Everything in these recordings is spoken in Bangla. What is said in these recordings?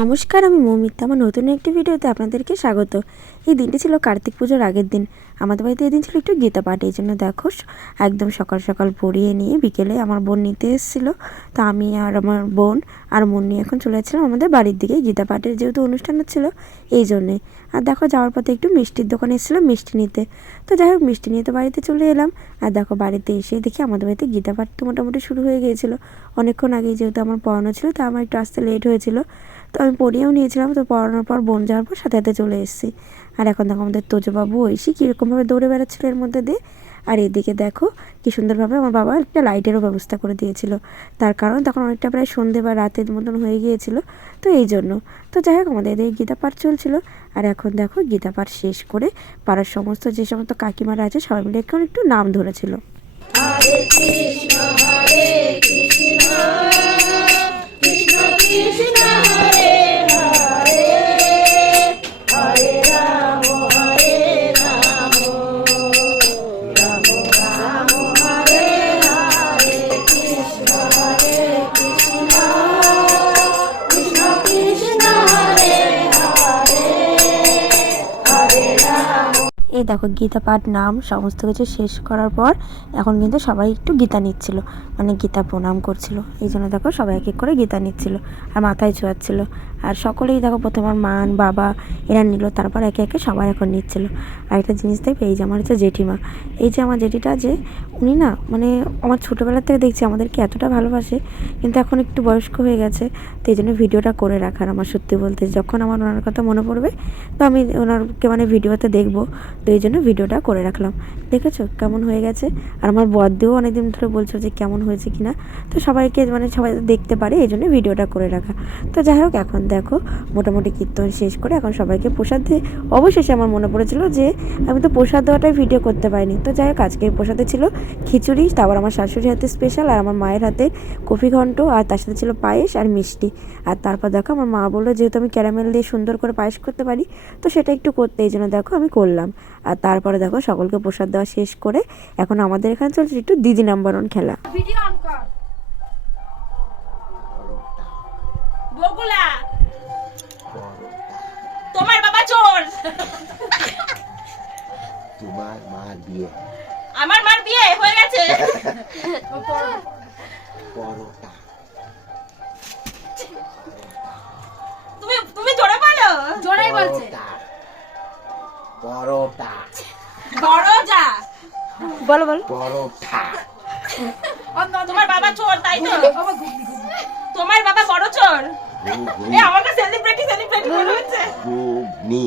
নমস্কার, আমি মৌমিতা। আমার নতুন একটি ভিডিওতে আপনাদেরকে স্বাগত। এই দিনটি ছিল কার্তিক পুজোর আগের দিন। আমাদের বাড়িতে এই দিন ছিল একটু গীতা পাঠ। এই জন্য দেখো একদম সকাল সকাল পড়িয়ে নিয়ে বিকেলে আমার বোন নিতে এসেছিলো। তো আমি আর আমার বোন আর মুন্নি এখন চলে যাচ্ছিলাম আমাদের বাড়ির দিকে গীতা পাঠের যেহেতু অনুষ্ঠান ছিল এই জন্যে। আর দেখো যাওয়ার পথে একটু মিষ্টির দোকানে এসেছিলাম মিষ্টি নিতে। তো যাই হোক মিষ্টি নিয়ে তো বাড়িতে চলে এলাম। আর দেখো বাড়িতে এসে দেখি আমাদের বাড়িতে গীতা পাঠ তো মোটামুটি শুরু হয়ে গিয়েছিলো অনেকক্ষণ আগেই, যেহেতু আমার পড়ানো ছিল তা আমার একটু আসতে লেট হয়েছিল। তো আমি পড়িয়েও নিয়েছিলাম। তো পড়ানোর পর বোন যাওয়ার পর সাথে সাথে চলে এসেছি। আর এখন দেখো আমাদের তোজবাবু ঐশী কীরকমভাবে দৌড়ে বেড়াচ্ছিলো এর মধ্যে দিয়ে। আর এদিকে দেখো কি সুন্দরভাবে আমার বাবা একটা লাইটেরও ব্যবস্থা করে দিয়েছিল, তার কারণ তখন অনেকটা প্রায় সন্ধে বা রাতের মতন হয়ে গিয়েছিল। তো এই জন্য তো যাই হোক আমাদের এই গীতা পাঠ চলছিল। আর এখন দেখো গীতা পাঠ শেষ করে পাড়ার সমস্ত যে সমস্ত কাকিমারা আছে সবাই মিলে এখন একটু নাম ধরেছিল। হরে কৃষ্ণ হরে কৃষ্ণ কৃষ্ণ কৃষ্ণ হরে হরে হরে রাম হরে রাম রাম রাম হরে হরে কৃষ্ণ হরে কৃষ্ণ কৃষ্ণ কৃষ্ণ হরে হরে হরে রাম। এই দেখো গীতা পাঠ নাম সমস্ত কিছু শেষ করার পর এখন কিন্তু সবাই একটু গীতা নিচ্ছিল, মানে গীতা প্রণাম করছিল। এই জন্য দেখো সবাই এক এক করে গীতা নিচ্ছিল আর মাথায় ছোঁয়াচ্ছিল। আর সকলেই দেখো প্রথমে আমার মা বাবা এরা নিল, তারপর একে একে সবাই এখন নিচ্ছিল। আর একটা জিনিস দেখবে, এই যে আমার হচ্ছে জেঠিমা, এই যে আমার জেঠিটা যে উনি না মানে আমার ছোটোবেলা থেকে দেখছি আমাদেরকে এতটা ভালোবাসে, কিন্তু এখন একটু বয়স্ক হয়ে গেছে। তো এই জন্য ভিডিওটা করে রাখার আমার সত্যি বলতে যখন আমার ওনার কথা মনে পড়বে তো আমি ওনারকে মানে ভিডিওতে দেখবো। তো এই জন্য ভিডিওটা করে রাখলাম। দেখেছো কেমন হয়ে গেছে। আর আমার বড়দিও অনেকদিন ধরে বলছো যে কেমন হয়েছে কিনা, তো সবাইকে মানে সবাই দেখতে পারে এই জন্য ভিডিওটা করে রাখা। তো যাই হোক এখন দেখো মোটামুটি কীর্তন শেষ করে এখন সবাইকে প্রসাদ দিয়ে অবশেষে আমার মনে পড়েছিল যে আমি তো প্রসাদ দেওয়াটাই ভিডিও করতে পারিনি। তো যাই হোক আজকের প্রসাদে ছিল খিচুড়ি, তারপর আমার শাশুড়ির হাতে স্পেশাল আর আমার মায়ের হাতে কফি ঘন্ট, আর তার সাথে ছিল পায়েস আর মিষ্টি। আর তারপর দেখো আমার মা বললো যেহেতু আমি ক্যারামেল দিয়ে সুন্দর করে পায়েস করতে পারি তো সেটা একটু করতে, এই জন্য দেখো আমি করলাম। আর তারপরে দেখো সকলকে প্রসাদ দেওয়া শেষ করে এখন আমাদের এখানে চলছে একটু দিদি নাম্বার 1 খেলা। বকুলা তোমার বাবা চোর, তোমার মার বিয়ে, আমার মার বিয়ে হয়ে গেছে। পরোটা তুমি তুমি জোরে বলো, জোরেই বলছে। পরোটা বড় যা বলো বলো। পরোটা তোমার বাবা চোর তাই তো? তোমার বাবা বড় চোর। এ আমাকে সেলিব্রিটি মনে হচ্ছে। ঘুগনি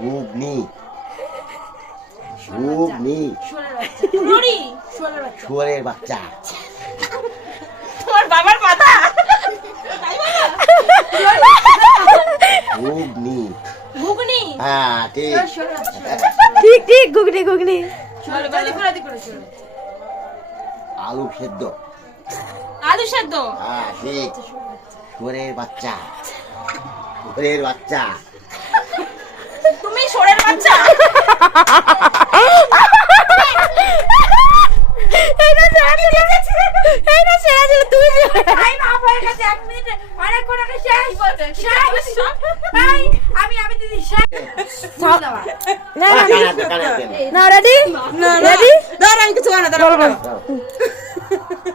ঘুগনি ঘুগনি রুড়ি শুয়োরের বাচ্চা। তোমার বাবার মাথা তাই বলো? ঘুগনি ঘুগনি। হ্যাঁ ঠিক ঠিক ঠিক ঘুগনি ঘুগনি। আলু সেদ্ধ। আলু সেদ্ধ। হ্যাঁ ঠিক শুয়োরের বাচ্চা শুয়োরের বাচ্চা। তুমি শোরের বাচ্চা।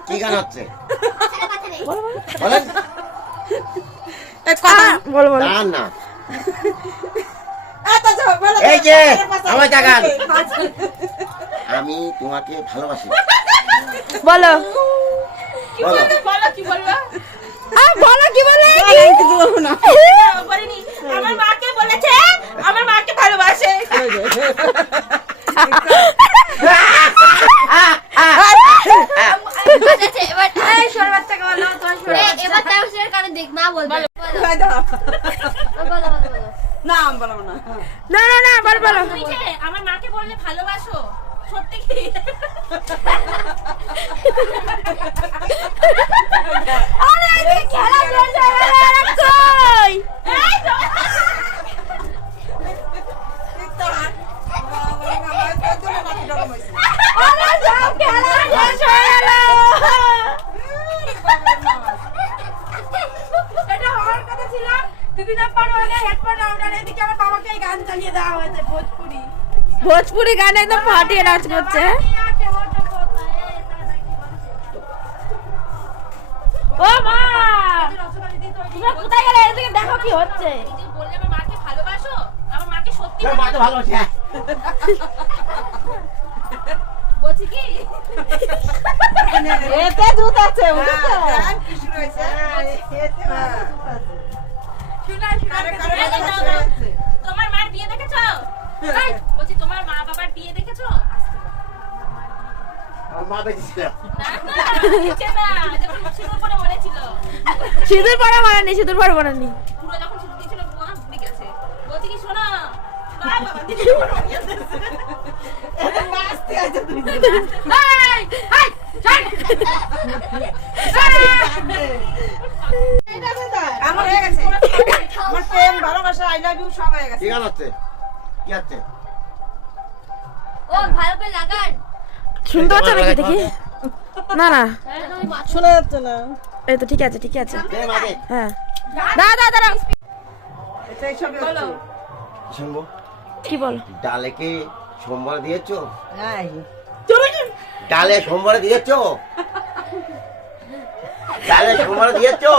কি গান হচ্ছে গান না? এই যে আমার গান, আমি তোমাকে ভালোবাসি। বলো বলো বলো কি বলবা? বলো কি বলে। বলিনি, আমার মাকে বলেছে আমার মাকে ভালোবাসে। আমার মাকে বললে ভালোবাসো সত্যি কি? এটা আমার কথা ছিল। দিদি না পারো না হেডফোন আউটার এদিকে আমার বাবাকে এই গান চালিয়ে দেওয়া হয়েছে ভোজপুরি ভোজপুরি গান একদম ফাটিয়ে নাচ করছে। ও মা তোমরা কোথায় গেলে এদিকে দেখো কি হচ্ছে যে বললে আমার মাকে ভালোবাসো আমার মাকে সত্যি তোর মাকে ভালোবাসি হ্যাঁ। বলছি কি এতে দুধ আছে তোমার মার বিয়ে দেখেছো বলছি তোমার মা বাবার বিয়ে দেখেছো আমার মা বেঁচে ছিল। সিঁদুর পরে মরেছিল সিঁদুর পরা মানানি, সিঁদুর পরা মানানি। পুরো যখন সিঁদুর দিয়েছিল বুয়া ভুলে গেছে বলছি কি শোনো আমার হয়ে গেছে আমার প্রেম ভালোবাসা আই লাভ ইউ সব হয়ে গেছে কি গান হচ্ছে কি হচ্ছে ও ভালো করে লাগান শুনতে পাচ্ছ নাকি দেখি? না না, শোনা যাচ্ছে না এই তো ঠিক আছে, ঠিক আছে। প্রেম আগে হ্যাঁ, দাঁড়া দাঁড়া। এটা সবই হচ্ছে শুনবো কি বল? ডালে কি সোমবার দিয়েছো হ্যাঁ ডালে সোমবার দিয়েছো ডালে সোমবার দিয়েছো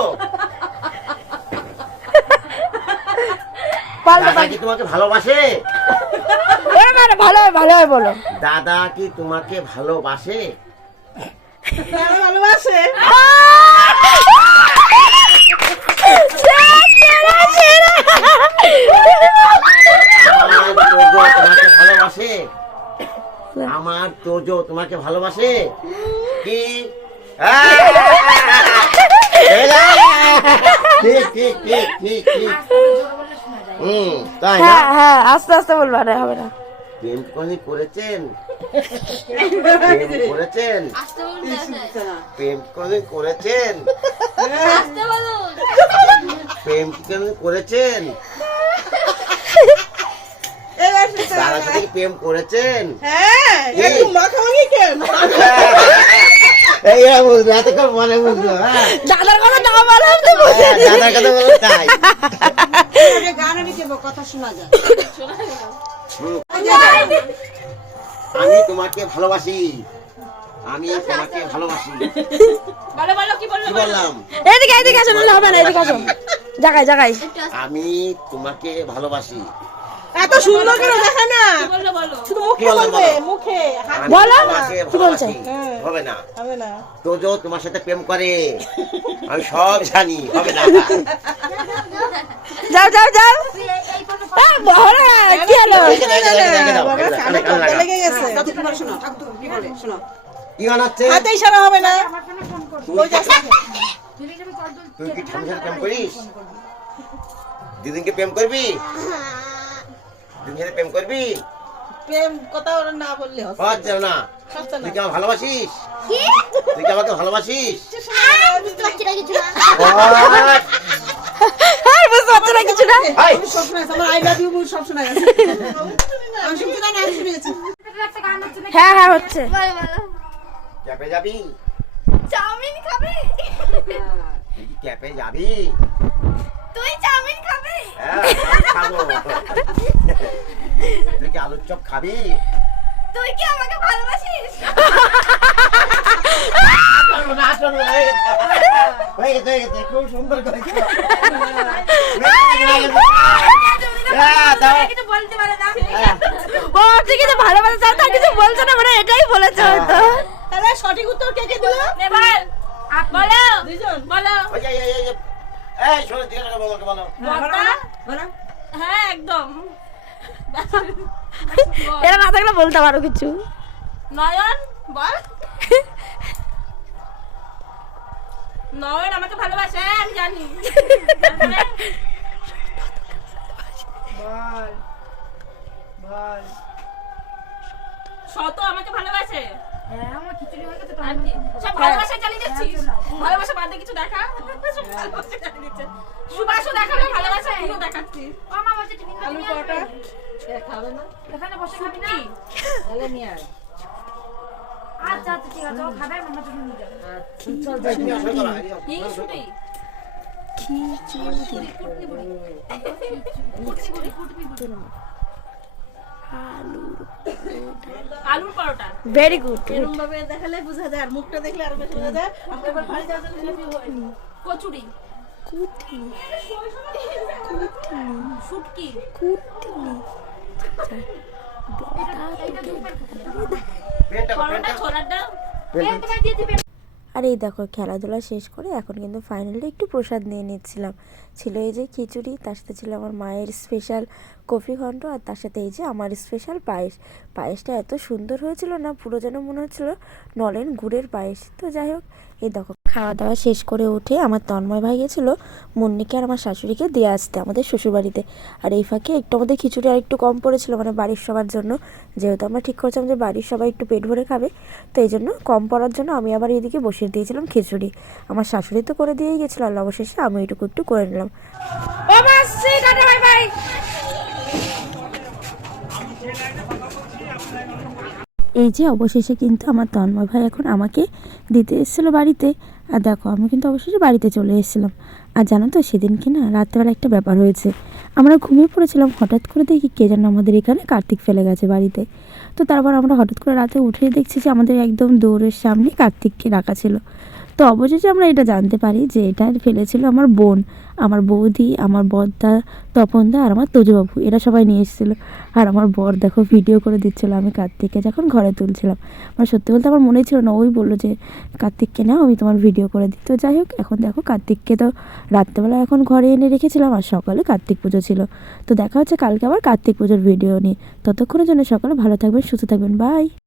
দাদা কি তোমাকে ভালোবাসে ওরে মানে ভালো ভালো বলো। দাদা কি তোমাকে ভালোবাসে ভালোবাসে আমার তোজো তোমাকে ভালোবাসে কি ঠিক ঠিক ঠিক ঠিক ঠিক তাই না হ্যাঁ হ্যাঁ, আস্তে আস্তে বলবা, না হবে না। প্রেম কোনদিন করেছেন প্রেম করেছেন প্রেম কোনদিন করেছেন প্রেম কোনদিন করেছেন দাদার সাথে কি প্রেম করেছেন হ্যাঁ একটু মাখামাখি কেন এই বুঝলো এতক্ষণ মনে বুঝলো হ্যাঁ দাদার কথা না বললাম তো দাদার কথা বলো তাই গান আমি দেবো কথা শোনা যায় আমি তোমাকে ভালোবাসি আমি তোমাকে ভালোবাসি বলো বলো কি বললো কি বললাম এদিকে এদিকে আসো, নাহলে হবে না, এদিকে আসো। জাগাই জাগাই। আমি তোমাকে ভালোবাসি এত সুন্দর করে দেখা না বললো বলো শুধু কি মুখে বললাম বলবে বলো? মুখে হাত বলো তোমাকে কি বলছে? ভালোবাসি হবে না হবে না তোজো তোমার সাথে প্রেম করে আমি সব জানি হবে না যাও যাও যাও। বহরা কি হলো? রেখে দাও, রেখে দাও, বাবা রেখে দাও, কানে কানে লাগা। লেগে গেছে কি গান হচ্ছে হাতে ইশারা হবে না ওই যে তুই কি ঠামের সাথে প্রেম করিস দিদিনকে প্রেম করবি দিদির সাথে প্রেম করবি প্রেম কথা ওরা না বললে হবে হচ্ছে না হচ্ছে তুই না কি আমাকে ভালোবাসিস তুই কি আমাকে ভালোবাসিস আর বুঝতে পারছো না কিছু না? এই, আমি সব শুনেছি আমার আই লাভ ইউ সব শোনা গেছে আমি শুনতে না আমি শুনে গেছি হ্যাঁ হ্যাঁ হচ্ছে। ক্যাফে যাবি চাউমিন খাবি তুই কি ক্যাফে যাবি তুই চাউমিন খাবি হ্যাঁ আমি খাবো তুই কি আলুর চপ খাবি তুই কি আমাকে ভালোবাসিস হয়ে গেছে খুব সুন্দর করেছো কিছু বলতে পারে না ও ঠিকই তো ভালোবাসা চাও, তার কিছু বলছো না, মানে এটাই বলেছে হয়তো। তাহলে সঠিক উত্তর কে কে দিল নেভাল বলো দুইজন বলো এই শোনো ঠিক আছে বলো বলো বর্তা বলো হ্যাঁ একদম এরা না থাকলে বলতে পারো কিছু। নয়ন বল নয়ন আমাকে ভালোবাসে হ্যাঁ, আমি জানি বল বল শত আমাকে ভালোবাসে সব ভালোবাসা চালিয়ে যাচ্ছিস ভালোবাসা বাদে কিছু দেখা সব ভালোবাসা চালিয়ে দিচ্ছে সুবাসও দেখাবে ভালোবাসা তুইও দেখাচ্ছিস আলু পরোটা খাবে না এখানে বসে খাবি না তাহলে নিয়ে আয় আচ্ছা আচ্ছা ঠিক আছে ও খাবে আমরা তুমি নিয়ে যাবো কি শুটি খিচুড়ি আলুর পরোটা। Very good. এরকম ভাবে দেখালে বোঝা যায়, আর মুখটা দেখলে আরো বেশি বোঝা যায়। আমরা এবার বাড়ি যাওয়ার জন্য রেডি হই। কচুরি, কুটনি শুটকি, কুটনি পরোটা, ছোলার ডাল। আর এই দেখো খেলাধুলা শেষ করে এখন কিন্তু ফাইনালি একটু প্রসাদ নিয়ে নিচ্ছিলাম। ছিল এই যে খিচুড়ি, তার সাথে ছিল আমার মায়ের স্পেশাল কফি ঘন্ট, আর তার সাথে এই যে আমার স্পেশাল পায়েস। পায়েসটা এত সুন্দর হয়েছিল না, পুরো যেন মনে হচ্ছিল নলেন গুড়ের পায়েস। তো যাই হোক, এই দেখো খাওয়া দাওয়া শেষ করে উঠে আমার তন্ময় ভাই গেছিলো মুন্নিকে আর আমার শাশুড়িকে দিয়ে আসতে আমাদের শ্বশুরবাড়িতে। আর এই ফাঁকে একটু আমাদের খিচুড়ি আর একটু কম পড়েছিল, মানে বাড়ির সবার জন্য, যেহেতু আমরা ঠিক করছিলাম যে বাড়ির সবাই একটু পেট ভরে খাবে, তো এই জন্য কম পড়ার জন্য আমি আবার এদিকে বসিয়ে দিয়েছিলাম খিচুড়ি। আমার শাশুড়ি তো করে দিয়েই গেছিলো, আর অবশেষে আমি এটুকু একটু করে নিলাম। ও মাসি, টাটা বাই বাই। এই যে অবশেষে কিন্তু আমার তন্ময় ভাই এখন আমাকে দিতে এসেছিলো বাড়িতে। আর দেখো আমি কিন্তু অবশেষে বাড়িতে চলে এসেছিলাম। আর জানো তো সেদিনকে না রাত্রেবেলা একটা ব্যাপার হয়েছে, আমরা ঘুমিয়ে পড়েছিলাম, হঠাৎ করে দেখি কে যেন আমাদের এখানে কার্তিক ফেলে গেছে বাড়িতে। তো তারপর আমরা হঠাৎ করে রাতে উঠে দেখছি যে আমাদের একদম দৌড়ের সামনে কার্তিককে রাখা ছিল। তো অবশেষে আমরা এটা জানতে পারি যে এটা ফেলেছিল আমার বোন, আমার বৌদি, আমার বড়দা, তপনদা আর আমার তোজবাবু, এরা সবাই নিয়ে এসেছিলো। আর আমার বর দেখো ভিডিও করে দিচ্ছিলো আমি কার্তিককে যখন ঘরে তুলছিলাম। মানে সত্যি বলতে আমার মনে ছিল না, ওই বললো যে কার্তিককে নাও আমি তোমার ভিডিও করে দিই। তো যাই হোক, এখন দেখো কার্তিককে তো রাত্রেবেলা এখন ঘরে এনে রেখেছিলাম, আর সকালে কার্তিক পুজো ছিল। তো দেখা হচ্ছে কালকে আবার কার্তিক পুজোর ভিডিও নিয়ে। ততক্ষণের জন্য সকালে ভালো থাকবেন, সুস্থ থাকবেন, বাই।